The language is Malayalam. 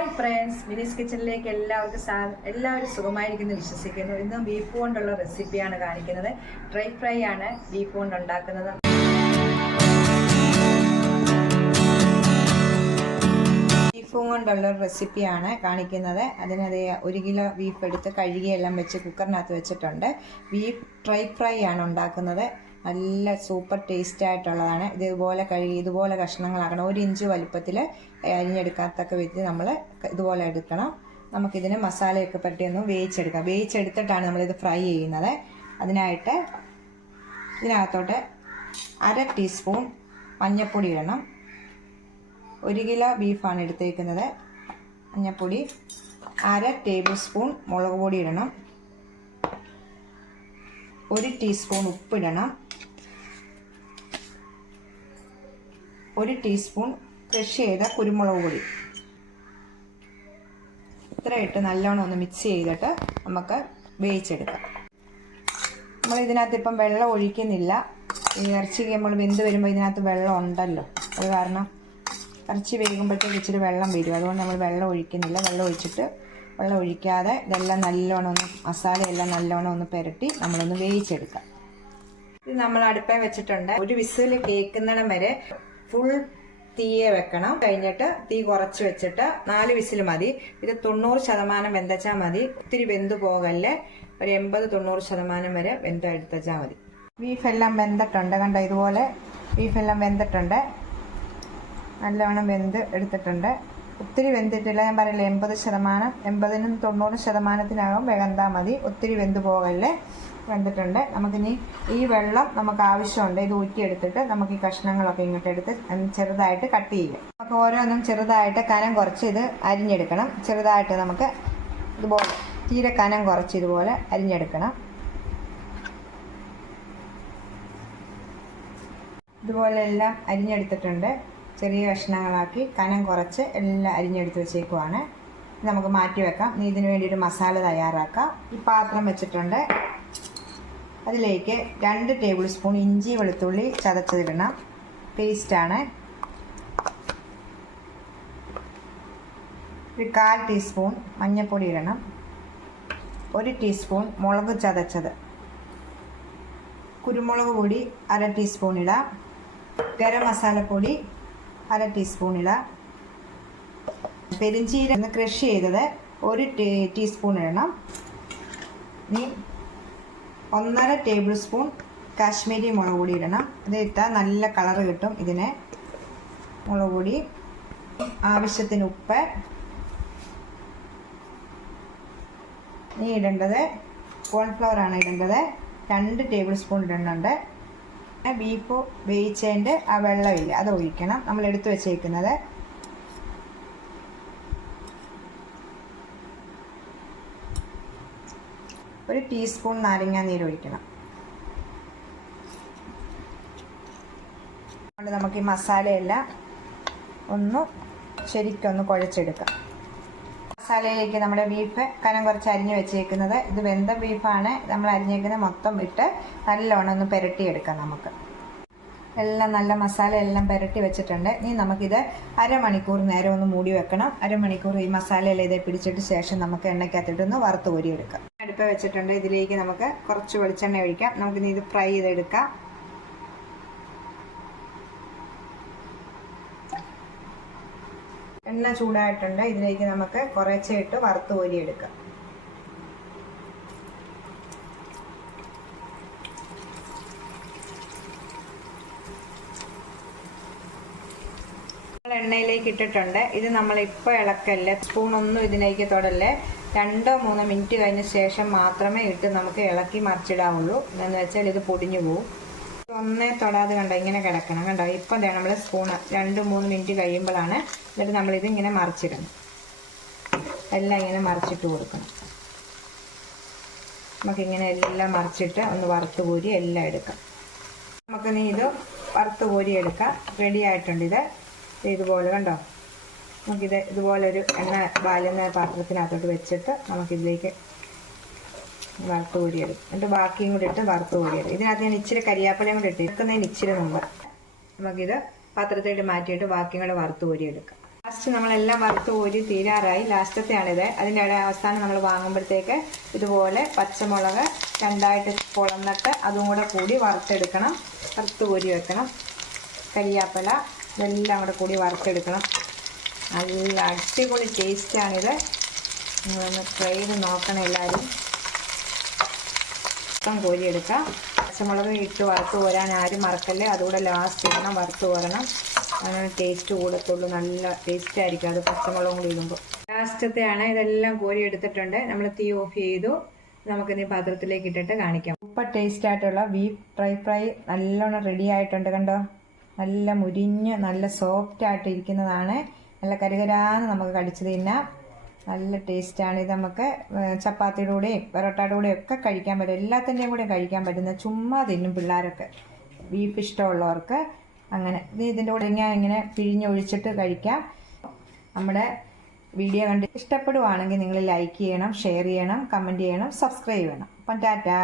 ഹായ് ഫ്രണ്ട്സ്, മിനീസ് കിച്ചണിലേക്ക് എല്ലാവരും സുഖമായിരിക്കുന്നു വിശ്വസിക്കുന്നു. ഇന്ന് ബീഫ് കൊണ്ടുള്ള റെസിപ്പിയാണ് കാണിക്കുന്നത്. ഡ്രൈ ഫ്രൈ ആണ് ബീഫ് കൊണ്ട് ഉണ്ടാക്കുന്നത്. ബീഫും കൊണ്ടുള്ള റെസിപ്പിയാണ് കാണിക്കുന്നത്. അതിനത് 1 കിലോ ബീഫ് എടുത്ത് കഴുകിയെല്ലാം വെച്ച് കുക്കറിനകത്ത് വെച്ചിട്ടുണ്ട്. ബീഫ് ഡ്രൈ ഫ്രൈ ആണ് ഉണ്ടാക്കുന്നത്. നല്ല സൂപ്പർ ടേസ്റ്റ് ആയിട്ടുള്ളതാണ്. ഇതുപോലെ കഴുകി ഇതുപോലെ കഷ്ണങ്ങളാക്കണം. 1 ഇഞ്ച് വലുപ്പത്തിൽ അരിഞ്ഞെടുക്കാത്തക്ക വിധത്തിൽ നമ്മൾ ഇതുപോലെ എടുക്കണം. നമുക്കിതിന് മസാലയൊക്കെ പറ്റിയൊന്ന് വേവിച്ചെടുക്കാം. വേവിച്ചെടുത്തിട്ടാണ് നമ്മളിത് ഫ്രൈ ചെയ്യുന്നത്. അതിനായിട്ട് ഇതിനകത്തോട്ട് 1/2 ടീസ്പൂൺ മഞ്ഞൾപ്പൊടി ഇടണം. 1 കിലോ ബീഫാണ് എടുത്തേക്കുന്നത്. മഞ്ഞൾപ്പൊടി 1/2 ടേബിൾ സ്പൂൺ മുളക് പൊടി ഇടണം. 1 ടീസ്പൂൺ ഉപ്പിടണം. 1 ടീസ്പൂൺ ക്രഷ് ചെയ്ത കുരുമുളക് പൊടി. ഇത്ര ഇട്ട് നല്ലോണം ഒന്ന് മിക്സ് ചെയ്തിട്ട് നമുക്ക് വേവിച്ചെടുക്കാം. നമ്മൾ ഇതിനകത്ത് ഇപ്പം വെള്ളം ഒഴിക്കുന്നില്ല. ഈ ഇറച്ചി നമ്മൾ വെന്ത് വരുമ്പോൾ ഇതിനകത്ത് വെള്ളം ഉണ്ടല്ലോ, അത് കാരണം ഇറച്ചി വേകുമ്പോഴത്തേക്ക് ഇച്ചിരി വെള്ളം വരും. അതുകൊണ്ട് നമ്മൾ വെള്ളം ഒഴിക്കുന്നില്ല. വെള്ളം ഒഴിക്കാതെ ഇതെല്ലാം നല്ലോണം ഒന്ന് മസാലയെല്ലാം നല്ലോണം ഒന്ന് പുരട്ടി നമ്മളൊന്ന് വേവിച്ചെടുക്കാം. ഇത് നമ്മൾ അടുപ്പേ വെച്ചിട്ടുണ്ട്. 1 വിസിൽ കേൾക്കുന്നിടം വരെ ഫുൾ തീയെ വെക്കണം. കഴിഞ്ഞിട്ട് തീ കുറച്ച് വെച്ചിട്ട് 4 വിസിൽ മതി. ഇത് 90% വെന്തച്ചാൽ മതി. ഒത്തിരി വെന്ത് പോകല്ലേ. ഒരു 80-90% വരെ വെന്തെടുത്താൽ മതി. ബീഫെല്ലാം വെന്തിട്ടുണ്ട്. കണ്ടോ, ഇതുപോലെ ബീഫെല്ലാം വെന്തിട്ടുണ്ട്. നല്ലവണ്ണം വെന്ത് എടുത്തിട്ടുണ്ട്. ഒത്തിരി വെന്തിട്ടില്ല. ഞാൻ പറയില്ല, 80%, 80-90% വെന്താൽ മതി. ഒത്തിരി വെന്ത് പോകല്ലേ. വെന്തിട്ടുണ്ട്. നമുക്കിനി ഈ വെള്ളം നമുക്ക് ആവശ്യമുണ്ട്. ഇത് ഊറ്റിയെടുത്തിട്ട് നമുക്ക് ഈ കഷ്ണങ്ങളൊക്കെ ഇങ്ങോട്ട് എടുത്ത് ചെറുതായിട്ട് കട്ട് ചെയ്യാം. നമുക്ക് ഓരോന്നും ചെറുതായിട്ട് കനം കുറച്ച് ഇത് അരിഞ്ഞെടുക്കണം. ചെറുതായിട്ട് നമുക്ക് ഇതുപോലെ തീരെ കനം കുറച്ച് ഇതുപോലെ അരിഞ്ഞെടുക്കണം. ഇതുപോലെ എല്ലാം അരിഞ്ഞെടുത്തിട്ടുണ്ട്. ചെറിയ കഷ്ണങ്ങളാക്കി കനം കുറച്ച് എല്ലാം അരിഞ്ഞെടുത്ത് വെച്ചേക്കുവാണ്. നമുക്ക് മാറ്റി വെക്കാം. ഇനി ഇതിനു വേണ്ടി ഒരു മസാല തയ്യാറാക്കാം. ഈ പാത്രം വെച്ചിട്ടുണ്ട്. അതിലേക്ക് 2 ടേബിൾ സ്പൂൺ ഇഞ്ചി വെളുത്തുള്ളി ചതച്ചതിടണം. പേസ്റ്റാണ്. ഒരു 1/4 ടീസ്പൂൺ മഞ്ഞൾപ്പൊടി ഇടണം. 1 ടീസ്പൂൺ മുളക് ചതച്ചത്. കുരുമുളക് പൊടി 1/2 ടീസ്പൂൺ ഇടാം. ഗരം മസാലപ്പൊടി 1/2 ടീസ്പൂൺ ഇടാം. പെരിഞ്ചീരം ക്രഷ് ചെയ്തത് 1 ടീസ്പൂൺ ഇടണം. ഇനി 1/2 ടേബിൾ സ്പൂൺ കാശ്മീരി മുളക് പൊടി ഇടണം. ഇത് ഇട്ടാൽ നല്ല കളറ് കിട്ടും ഇതിന്. മുളക് പൊടി, ആവശ്യത്തിന് ഉപ്പ്. ഇനി ഇടേണ്ടത് കോൺഫ്ലവർ ആണ് ഇടേണ്ടത്. 2 ടേബിൾ സ്പൂൺ ഇടുന്നുണ്ട്. ബീഫ് വേവിച്ചതിൻ്റെ ആ വെള്ളമില്ല, അത് ഒഴിക്കണം. നമ്മൾ എടുത്തു വെച്ചേക്കുന്നത്. ഒരു ടീസ്പൂൺ നാരങ്ങാ നീര് ഒഴിക്കണം. അതുകൊണ്ട് നമുക്ക് ഈ മസാലയെല്ലാം ശരിക്കൊന്ന് കുഴച്ചെടുക്കാം. മസാലയിലേക്ക് നമ്മുടെ ബീഫ് കനം കുറച്ച് അരിഞ്ഞ് വെച്ചേക്കുന്നത്. ഇത് വെന്ത ബീഫാണ്. നമ്മൾ അരിഞ്ഞേക്കുന്നത് മൊത്തം ഇട്ട് നല്ലോണം ഒന്ന് പുരട്ടിയെടുക്കാം. നമുക്ക് എല്ലാം നല്ല മസാല എല്ലാം പുരട്ടി വെച്ചിട്ടുണ്ട്. ഇനി നമുക്കിത് അരമണിക്കൂർ നേരം ഒന്ന് മൂടി വെക്കണം. അരമണിക്കൂർ ഈ മസാലയെല്ലാം ഇതേ പിടിച്ചിട്ട് ശേഷം നമുക്ക് എണ്ണയ്ക്കകത്തിട്ടൊന്ന് വറുത്ത് കോരിയെടുക്കാം. അടുപ്പ് വെച്ചിട്ടുണ്ട്. ഇതിലേക്ക് നമുക്ക് കുറച്ച് വെളിച്ചെണ്ണ ഒഴിക്കാം. നമുക്കിനി ഇത് ഫ്രൈ ചെയ്തെടുക്കാം. എണ്ണ ചൂടായിട്ടുണ്ട്. ഇതിലേക്ക് നമുക്ക് കുറച്ചിട്ട് വറുത്ത് കോരിയെടുക്കാം. എണ്ണയിലേക്ക് ഇട്ടിട്ടുണ്ട്. ഇത് നമ്മളിപ്പോൾ ഇളക്കല്ലേ, സ്പൂണൊന്നും ഇതിലേക്ക് തൊടല്ലേ. 2-3 മിനിറ്റ് കഴിഞ്ഞ ശേഷം മാത്രമേ ഇട്ട് നമുക്ക് ഇളക്കി മറിച്ചിടാവുള്ളൂ. എന്ന് വെച്ചാൽ ഇത് പൊടിഞ്ഞു പോകും. ഒന്നേ തൊടാതെ കണ്ടോ ഇങ്ങനെ കിടക്കണം. കണ്ടോ, ഇപ്പം നമ്മൾ സ്പൂണ് 2-3 മിനിറ്റ് കഴിയുമ്പോഴാണ്. എന്നിട്ട് നമ്മളിത് ഇങ്ങനെ മറിച്ചിടണം. എല്ലാം ഇങ്ങനെ മറിച്ചിട്ട് കൊടുക്കണം. നമുക്കിങ്ങനെ എല്ലാം മറിച്ചിട്ട് ഒന്ന് വറുത്ത് കോരി എല്ലാം എടുക്കാം. നമുക്കിനി ഇത് വറുത്ത് കോരി എടുക്കാം. റെഡി ആയിട്ടുണ്ട്. ഇതുപോലെ കണ്ടോ, നമുക്കിത് ഇതുപോലൊരു എണ്ണ വാലുന്ന പാത്രത്തിനകത്തോട്ട് വെച്ചിട്ട് നമുക്കിതിലേക്ക് വറുത്ത് കോരിയെടുക്കും. എന്നിട്ട് ബാക്കിയും കൂടി ഇട്ട് വറുത്ത് കോരിയെടുക്കും. ഇതിനകത്ത് ഞാൻ ഇച്ചിരി കരിയാപ്പിലയും കൂടി ഇട്ട് ഇരിക്കുന്നതിന് ഇച്ചിരി മുമ്പ് നമുക്കിത് പാത്രത്തിലേക്ക് മാറ്റിയിട്ട് ബാക്കിയും കൂടെ വറുത്ത് കോരിയെടുക്കാം. ലാസ്റ്റ് നമ്മളെല്ലാം വറുത്ത് കോരി തീരാറായി. ലാസ്റ്റത്തെയാണിത്. അതിൻ്റെ ഇടയിൽ അവസാനം നമ്മൾ വാങ്ങുമ്പോഴത്തേക്ക് ഇതുപോലെ പച്ചമുളക് രണ്ടായിട്ട് പൊളന്നിട്ട് അതും കൂടെ കൂടി വറുത്തെടുക്കണം. വറുത്ത് കോരി വെക്കണം. കരിയാപ്പല ഇതെല്ലാം കൂടെ കൂടി വറുത്തെടുക്കണം. നല്ല അടിപൊളി ടേസ്റ്റാണിത്. നിങ്ങളൊന്ന് ട്രൈ ചെയ്ത് നോക്കണം എല്ലാവരും. മൊത്തം കോരിയെടുക്കാം. പച്ചമുളക് ഇട്ട് വറുത്ത് കോരാൻ ആരും മറക്കല്ലേ. അതുകൂടെ ലാസ്റ്റ് ഇടണം, വറുത്ത് കോരണം. അങ്ങനെ ടേസ്റ്റ് കൂടത്തുള്ളൂ. നല്ല ടേസ്റ്റ് ആയിരിക്കും അത് പച്ചമുളകും കൂടി ഇടുമ്പോൾ. ലാസ്റ്റത്തെയാണ്. ഇതെല്ലാം കോരി എടുത്തിട്ടുണ്ട്. നമ്മൾ തീ ഓഫ് ചെയ്തു. നമുക്കിനി പാത്രത്തിലേക്ക് ഇട്ടിട്ട് കാണിക്കാം. സൂപ്പർ ടേസ്റ്റ് ആയിട്ടുള്ള ബീഫ് ഫ്രൈ നല്ലോണം റെഡി ആയിട്ടുണ്ട്. കണ്ടോ, നല്ല മുരിഞ്ഞ് നല്ല സോഫ്റ്റ് ആയിട്ട് ഇരിക്കുന്നതാണ്. നല്ല കരുകരാന്ന് നമുക്ക് കടിച്ചു തിന്നാം. നല്ല ടേസ്റ്റാണ് ഇത്. നമുക്ക് ചപ്പാത്തിയുടെ കൂടെയും പൊറോട്ടയുടെ കൂടെയും ഒക്കെ കഴിക്കാൻ പറ്റും. എല്ലാത്തിൻ്റെയും കൂടെ കഴിക്കാൻ പറ്റുന്ന ചുമ്മാ തിന്നും പിള്ളേരൊക്കെ, ബീഫ് ഇഷ്ടമുള്ളവർക്ക്. അങ്ങനെ ഇതിൻ്റെ കൂടെ ഇങ്ങനെ പിഴിഞ്ഞൊഴിച്ചിട്ട് കഴിക്കാം. നമ്മുടെ വീഡിയോ കണ്ട് ഇഷ്ടപ്പെടുവാണെങ്കിൽ നിങ്ങൾ ലൈക്ക് ചെയ്യണം, ഷെയർ ചെയ്യണം, കമൻറ്റ് ചെയ്യണം, സബ്സ്ക്രൈബ് ചെയ്യണം. അപ്പം ടാറ്റാ.